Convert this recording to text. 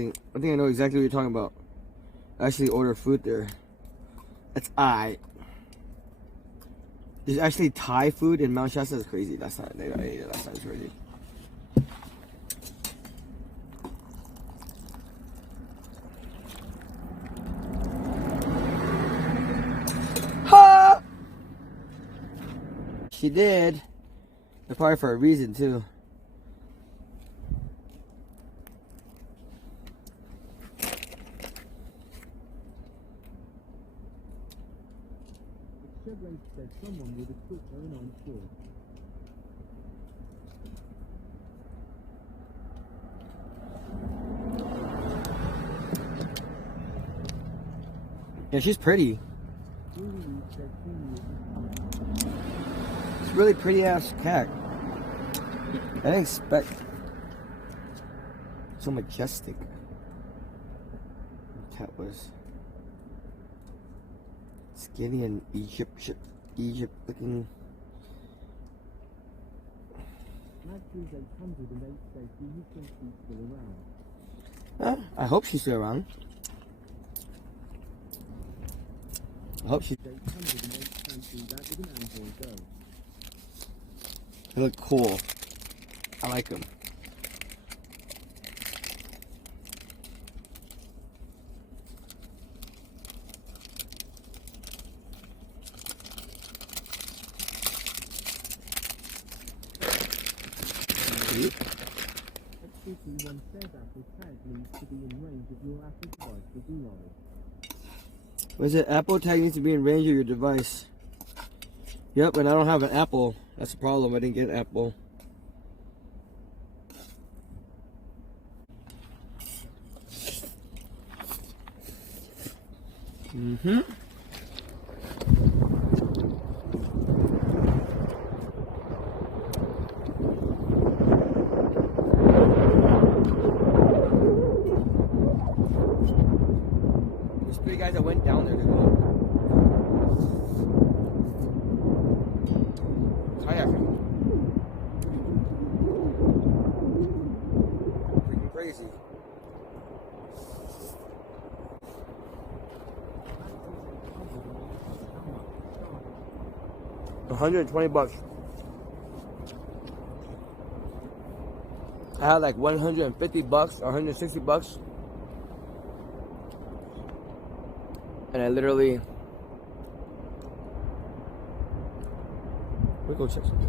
think I know exactly what you're talking about. I actually ordered food there. That's There's actually Thai food in Mount Shasta. That's crazy. That's not crazy. Ha! She did. And probably for a reason too. Said someone would have put her in on shore. Yeah, she's pretty. It's a really pretty ass cat. I didn't expect so majestic. The cat was skinny and Egypt looking. I hope she's still around. I hope she's. They look cool. I like them. What is it? Apple tag needs to be in range of your device. Yep, and I don't have an Apple. That's the problem. I didn't get an Apple. There's 3 guys that went down there. Kayaking. Freaking crazy. $120. I had like $150 or $160. And I literally, we'll go check something.